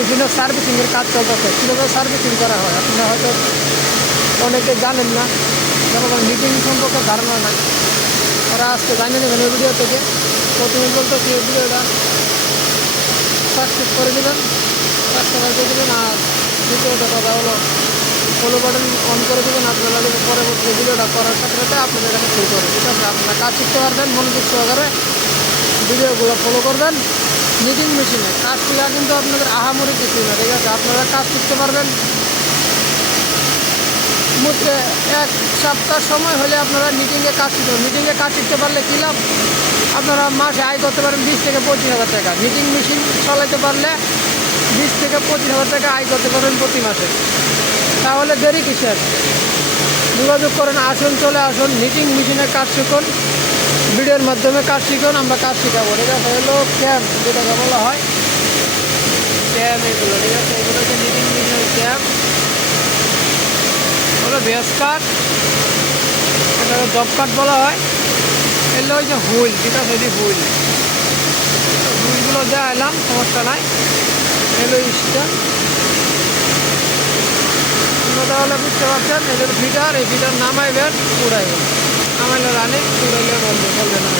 বিভিন্ন সার্ভিসিংয়ের কাজ চলতেছে। কীভাবে সার্ভিসিং করা হয় আপনারা হয়তো অনেকে জানেন না, যেমন মিটিং সম্পর্কে ধারণা নাই, ওরা আজকে জানিয়ে দেবেন এই ভিডিও থেকে। প্রথমে বলতেছি এই ভিডিওটা সাবস্ক্রাইব করে দেবেন, সাবস্ক্রাইব করে দেবেন। আর দ্বিতীয়টা কথা হলো ফলো বাটন অন করে দেবেন। আপনারা যদি পরবর্তী ভিডিওটা করার সাথে সাথে আপনাদের কাছে শুরু করে, ঠিক আছে? আপনারা কাজ শিখতে পারবেন মনোযোগ সহকারে, ভিডিওগুলো ফলো করবেন। নিটিং মেশিনে কাজ শেখা কিন্তু আপনাদের আহামরি কিছুই না, ঠিক আছে? আপনারা কাজ শিখতে পারবেন মধ্যে 1 সপ্তাহ সময় হলে আপনারা নিটিংয়ে কাজ শিখবেন। নিটিংয়ে কাজ শিখতে পারলে কী লাভ? আপনারা মাসে আয় করতে পারেন 20 থেকে 25 হাজার টাকা। নিটিং মেশিন চালাতে পারলে 20 থেকে 25 হাজার টাকা আয় করতে পারবেন প্রতি মাসে। তাহলে দেরি কিসের? যোগাযোগ করেন, আসুন, চলে আসুন, নিটিং মেশিনে কাজ শিখুন, ভিডিওর মাধ্যমে কাজ শিখুন, আমরা কাজ শেখাবো, ঠিক আছে? হলো ক্যাম্প, যেটাকে বলা হয় ক্যাম্প, এগুলো, ঠিক আছে? এগুলো হচ্ছে নিটিং মেশিনের ক্যাম্প, হলো বেস কাট, এটাকে জব কাট বলা হয়। এগুলো ওই যে হুইল, ঠিক আছে? এই হুইলগুলো দেওয়া এলাম, সমস্যা নাই। এলো স্ট্যান্ড, তাহলে বুঝতে পারছেন। এদের ফিটার, এই ফিটার নামাইবেন, উড়াইবেন, নামাইলে রানিং, উড়াইলে বলবে না।